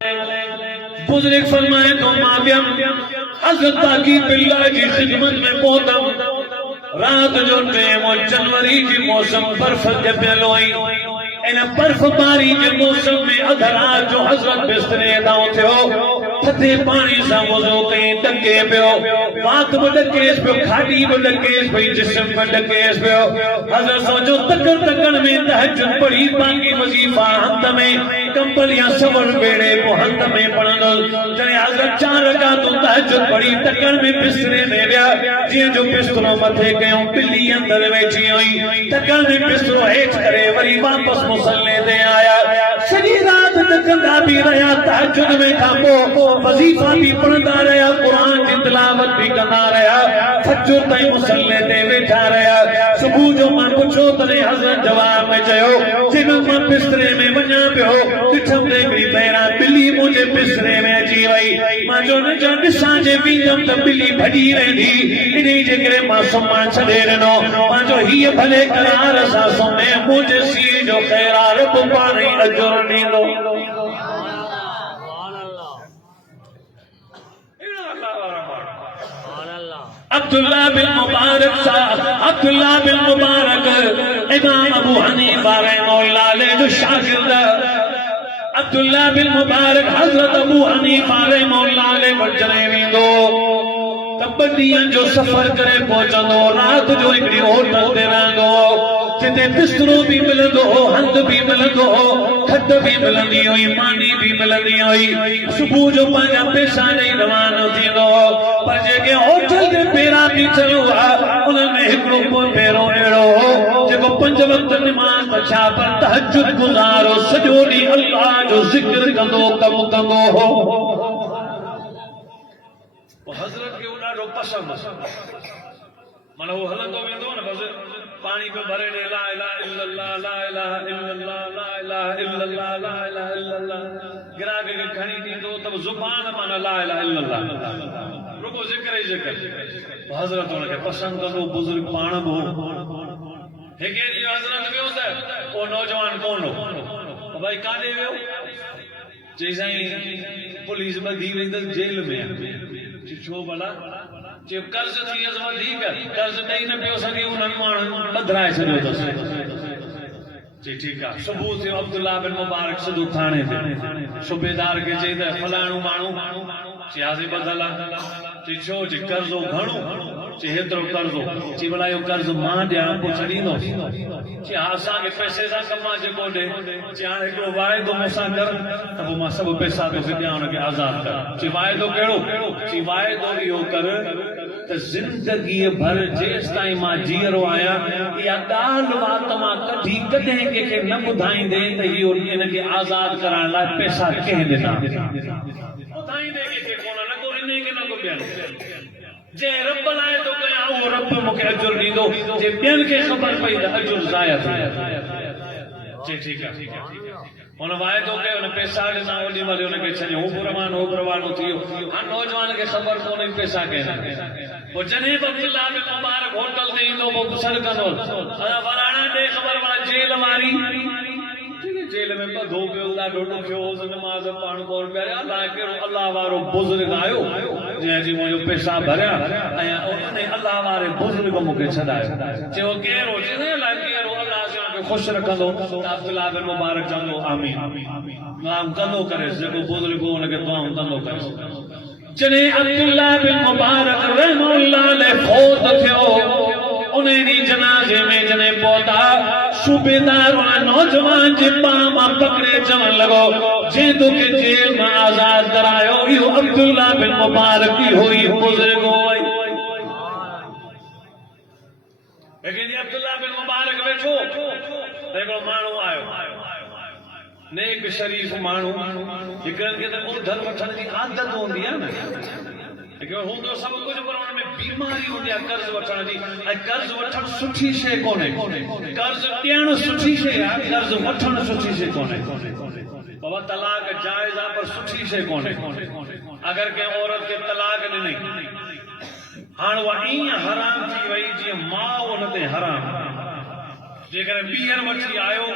बुजुर्ग फरमाए तो मावियम हजरत बाकी बिल्ला की खिदमत में पहुंचम रात जो टेम जनवरी की मौसम बर्फ के पेलोई इन बर्फबारी के मौसम में अधरा जो हजरत बिस्तरे दाओ थे थधे पानी सा वजो कई डके पियो वात बडकेस पियो खाटी बडकेस भई जिस्म बडकेस पियो हजरत सोचो तकड़ तकड़ में तहज्जुद पढ़ी बाकी वजीफा हंद में कंबल या सबर बेड़े को हंद में पढ़ंदो जने हजरत 4 रकात तहज्जुद पढ़ी तकड़ में बिस्तरे दे दिया जी जो बिस्तरो मथे कयो बिल्ली अंदर बैठी हुई तकड़ में बिस्तरो हेठ करे वरी वापस मुसल्ले दे आया सजी रात तकंदा भी रहा तहज्जुद में खापो वजीफा भी पढ़ता रहा कुरान की तिलावत भी करता रहा फजर ताईं मुसल्ले ते वेठा रहा सुबह जो मां पुछो तने हजरत जवाब में चयो जिन मां बिस्तरे में वञा पियो ॾिठम ते हिकिड़ी पहिरां बिल्ली मुंहिंजे बिस्तरे में अची वई मां जो न जो ॾिसां जे बीहम त बिल्ली भॼी वेंदी इन जे करे मां सुम्हण छॾे ॾिनो मां जो हीअ भले करार सां सुम्हे मुंहिंजे सीउ जो ख़ैरार रब पाण ई अजुर ॾींदो अब्दुल्ला बिन मुबारक अब्दुल्ला बिन मुबारक इमाम अबू हनीफा रहमहुल्लाह अलैह जो शागिर्द अब्दुल्ला बिन मुबारक हजरत अबू हनीफा रहमहुल्लाह अलैह वजरे वेंदो तबदियन जो सफर करे पहुंचंदो रात जो हिकड़ी होटल ते रहंदो जिते बिस्तरो भी मिलंदो हो हंध भी मिलंदो हो खट भी मिलंदी हुई पानी भी मिलंदी हुई सुबह जो पंहिंजा पैसा ॾेई रवानो थींदो हो पर जेके होटल ते पेरा बि चयो उनमें हिकिड़ो पहिरों अहिड़ो हो जेको 5 वक्त निमाज़ पछा पर तहज्जुद गुज़ारो सॼो ॾींहुं अल्लाह जो ज़िक्र कंदो कमु कंदो हो हज़रत खे ॾाढो पसंदि माना वो हलंदो वेंदो न बस पानी पे भरे ने ला इलाहा इल्लल्लाह ला इलाहा इल्लल्लाह ला इलाहा इल्लल्लाह ला इलाहा इल्लल्लाह गिरा के खणी दींदो तब जुबान माना ला इलाहा इल्लल्लाह रुको जिक्र ही जिक्र हजरत उनके पसंद कंदो बुजुर्ग पाण बो हेके दी हजरत वियो त ओ नौजवान कौन हो भाई काॾे वियो चई साईं पुलिस बधी वई त जेल में छो भला जे कर्ज थी वधीक कर्ज ॾेई न पियो सघे उन्हनि माण्हुनि ॿधाए छॾियो अथसि जी ठीकु आहे सुबुह थियो अब्दुल्ला बिन मुबारक सिधो थाणे ते सूबेदार खे चई त फलाणो माण्हू चई हाज़े ॿधल आहे चई छो जे कर्ज़ो घणो चई हेतिरो कर्ज़ो चई भला इहो कर्ज़ मां ॾियां पोइ छॾींदो चई हा असांखे पैसे सां कमु आहे जेको ॾे चई हाणे हिकिड़ो वाइदो मूंसां कर त पोइ मां सभु पैसा तोखे ॾियां हुनखे आज़ादु कर चई वाइदो कहिड़ो चई वाइदो इहो कर त ज़िंदगीअ भर जेसि ताईं मां जीअरो आहियां इहा ॻाल्हि वात मां कॾहिं कॾहिं कंहिंखे न ॿुधाईंदे त इहो हिनखे आज़ादु कराइण लाइ पैसा कंहिं ॾिना ॿुधाईंदे कंहिंखे कोन न को इन खे न को ॿियनि जे रब लाइ थो कयां उहो रब मूंखे अजुर ॾींदो जे ॿियनि खे ख़बर पई त अजुर ज़ाया थी जी ठीकु आहे हुन वाइदो कयो हुन पैसा ॾिना ओॾी महिल हुनखे छॾियो हू बि रवानो थी वियो हाणे नौजवान खे ख़बर कोन्हे पैसा कंहिं पोइ जॾहिं बि अब्दुल्ला बिन मुबारक होटल ते ईंदो पोइ सॾु कंदो वराणा ॾे ख़बर माना जेल वारी जेल में ॿधो पियो ॾाढो ॾुखियो होसि नमाज़ पढ़ण कोन पिया अलाए कहिड़ो अलाह वारो बुज़ुर्ग आयो जंहिं जी मुंहिंजो पैसा भरिया ऐं उन अलाह वारे बुज़ुर्ग मूंखे छॾायो चयो केरु हुजे अलाए केरु अलाह खे ख़ुशि रखंदो त अब्दुल्ला बिन मुबारक चवंदो आमीन मां कंदो करे जेको बुज़ुर्ग हो हुनखे दुआऊं कंदो करे जॾहिं अब्दुल्ला बिन मुबारक रहमहुल्लाह अलैह फौत थियो उन ॾींहुं जनाज़े में जॾहिं पहुता सूबेदार उन नौजवान जे पाण मां पकड़े चवण लॻो जंहिं तोखे जेल मां आज़ादु करायो इहो अब्दुल्ला बिन मुबारक ई हुई बुज़ुर्ग हुई अब्दुल्ला बिन मुबारक वेठो हिकिड़ो माण्हू आयो नेक शरीफ़ माण्हू हिकिड़नि खे त उधर वठण जी आदत हूंदी आहे न हूंदो सभु कुझु पर हुन में बीमारी हूंदी आहे कर्ज़ वठण जी ऐं कर्ज़ वठण सुठी शइ कोन्हे कर्ज़ ॾियण सुठी शइ आहे कर्ज़ वठण सुठी शइ कोन्हे बाबा तलाक जाइज़ आहे पर सुठी शइ कोन्हे अगरि कंहिं औरत खे तलाक ॾिनई हाणे उहा ईअं हराम थी वई जीअं माउ हुन ते हराम जेकॾहिं ॿीहर वठी आयो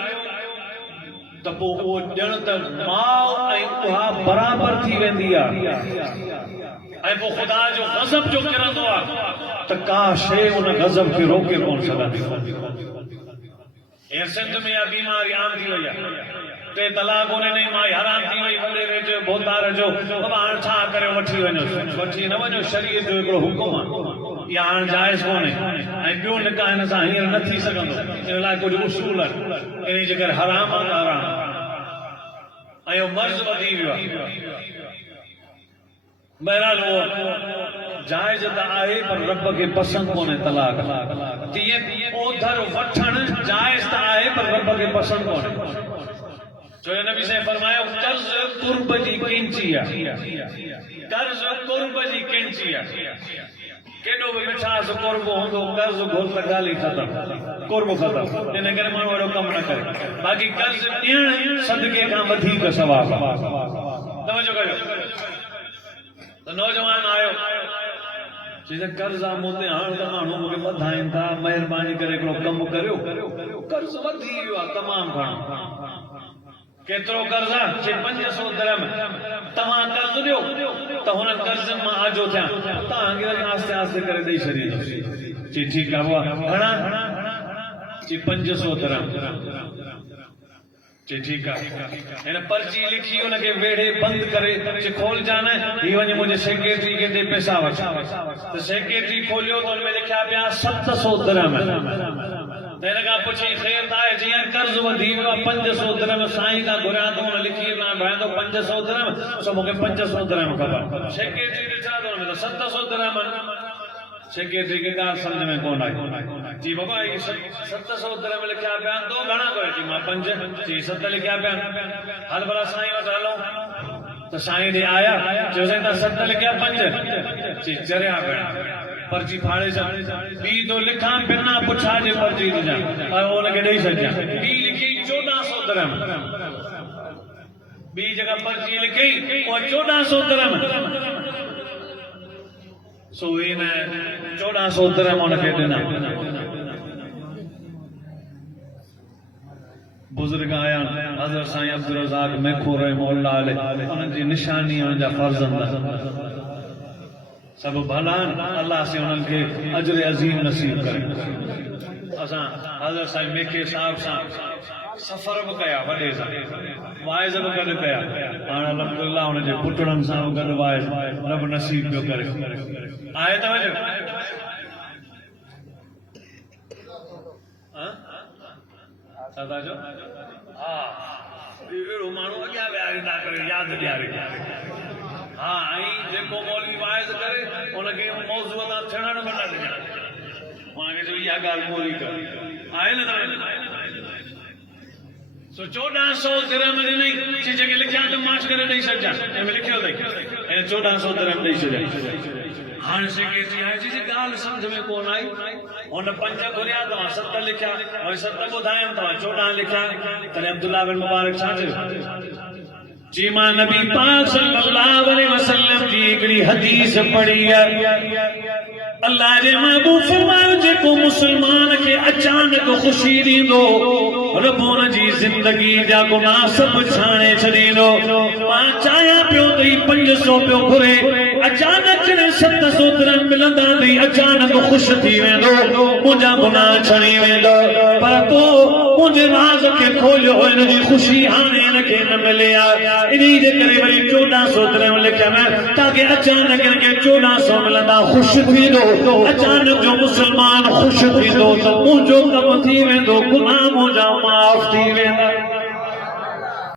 त पोइ उहो ॼण त माउ ऐं उहा बराबरि थी वेंदी आहे ऐं पोइ ख़ुदा जो गज़ब जो किरंदो आहे त का शइ उन गज़ब खे रोके कोन सघंदी। हींअर सिंध में इहा बीमारी आम थी वई आहे, 3 तलाक उन ॾींहुं मां हैरान थी वई वॾेरे जो बोतार जो, बाबा हाणे छा करे वठी न वञो, शरीर जो हिकिड़ो हुकुम आहे, इहा हाणे जाइज़ कोन्हे ऐं ॿियो निकाह हिन सां हींअर न थी सघंदो, इन लाइ कुझु उसूल आहिनि, इन जे करे हराम आहे हराम ऐं इहो मर्ज़ वधी वियो आहे। बहरहाल उहो जाइज़ त आहे पर रब खे पसंदि कोन्हे तलाक। तीअं ओधर वठणु जाइज़ त आहे पर रब खे पसंदि कोन्हे। छो नबी साईं फरमायो कर्ज़ कुर्ब जी कैंची आहे, कर्ज़ कुर्ब जी कैंची आहे। केॾो बि मिठास कुर्ब हूंदो, कर्ज़ घुर त ॻाल्हि ई ख़तम, कुर्ब ख़तम। इन करे माण्हू अहिड़ो कमु न करे। बाक़ी कर्ज़ ॾियणु सदके खां वधीक सवाब आहे। तवजो कयो। त नौजवान आयो चई कर्ज़ आहे मूं ते, हाणे त माण्हू मूंखे ॿधाइनि था, महिरबानी करे हिकिड़ो कमु करियो, कर्ज़ वधी वियो आहे तमामु घणो। केतिरो कर्ज़ आहे? चई 500 दिरहम। तव्हां कर्ज़ ॾियो त हुन कर्ज़नि मां आजो थियां, तव्हांखे आस्ते आस्ते करे ॾेई छॾींदो। चई ठीकु आहे, घणा? चई 500 दिरहम। चई ठीकु आहे। हिन पर्ची लिखी हुनखे वेड़े बंदि करे चई खोलजा न, हीअ वञी मुंहिंजे सेक्रेटरी खे ॾे पैसा वठ। त सेक्रेटरी खोलियो त हुन में लिखिया पिया 700 दिरहम। त हिन खां पुछी ख़ैर आहे, जीअं कर्ज़ वधी वियो आहे 500 दिरहम साईं खां घुरियां थो, हुन लिखी मां भाईंदो 500 दिरहम, सो मूंखे 500 दिरहम खपनि। सेक्रेटरी ॾिठा त हुन में त 700 दिरहम। सेक्रेटरी खे ॻाल्हि सम्झ में कोन आई। जी बाबा 700 दिरहम लिखिया पिया, तो घणा कयो? चई मां 5। चई 7 लिखिया पिया, हल भला साईं वटि हलो। त साईं ॾे आया, चयो साईं तव्हां 7 लिखिया 5। चई चरिया पिया, पर्ची फाड़े छॾ, ॿी तो लिखां बिना पुछा जे पर्ची ॾिजां ऐं हुनखे ॾेई छॾिजां। ॿी लिखी 1400 दिरहम, ॿी जगह पर्ची लिखी उहा 1400 दिरहम। सो इन 1400 दिरहम हुनखे ॾिना। बुजुर्ग आया हज़रत साईं अब्दुल रज़ाक मेखो रहमतुल्लाह अलैह, उन्हनि जी निशानी हुननि जा फर्ज़ंद सब भला, अल्लाह से उन्हनि खे अजर अज़ीम नसीब करे। असां हज़रत साईं मेखे साहब सां सफ़र बि कया, वॾे सां वाइज़ बि गॾु कया। हाणे अल्हम्दुलिल्लाह हुनजे पुटड़नि सां बि गॾु वाइज़ रब नसीब पियो करे। आहे तवजो? छा था चओ? हा, अहिड़ो माण्हू अॻियां विहारींदा करे यादि ॾियारे। हा, ऐं जेको मौलवी वाइज़ करे हुनखे मौज़ूअ तां थियण बि न ॾिजां, हुनखे चयो इहा ॻाल्हि पूरी कर। आहे न तव्हां? सो 1400 दिरहम ॾिनई, जेके लिखिया त मार्च करे ॾेई छॾिजां। हिन में लिखियो अथई, ऐं 1400 दिरहम ॾेई छॾिया। हाणे सेक्रेटरी आहे, जी ॻाल्हि सम्झ में कोन आई, हुन 5 घुरिया, तव्हां 7 लिखिया, वरी 7 ॿुधायमि, तव्हां 14 लिखिया। तॾहिं अब्दुल्लाह बिन मुबारक छा चयो? जी मां नबी पाक सल्लल्लाहु अलैहि वसल्लम जी हिकिड़ी हदीस पढ़ी आहे। अल्लाह जे महबूब फरमायो, जेको मुसलमान खे अचानक ख़ुशी ॾींदो, रब हुन जी ज़िंदगी जा गुनाह सभु छाणे छॾींदो। मां चाहियां पियो त 500 पियो घुरे, अचानक 700 दिरहम मिलंदा त अचानक ख़ुशि थी वेंदो, मुंहिंजा गुनाह छणी वेंदो। पर को मुंहिंजे राज़ खे खोलियो, हिन जी ख़ुशी हाणे हिनखे न मिले आहे। इन जे करे वरी 1400 दिरहम लिखियमि, ताकि अचानक हिनखे 1400 मिलंदा, ख़ुशि थींदो। अचानक जो मुसलमान ख़ुशि थींदो त मुंहिंजो कमु थी वेंदो, गुनाह मुंहिंजा माफ़ थी वेंदा।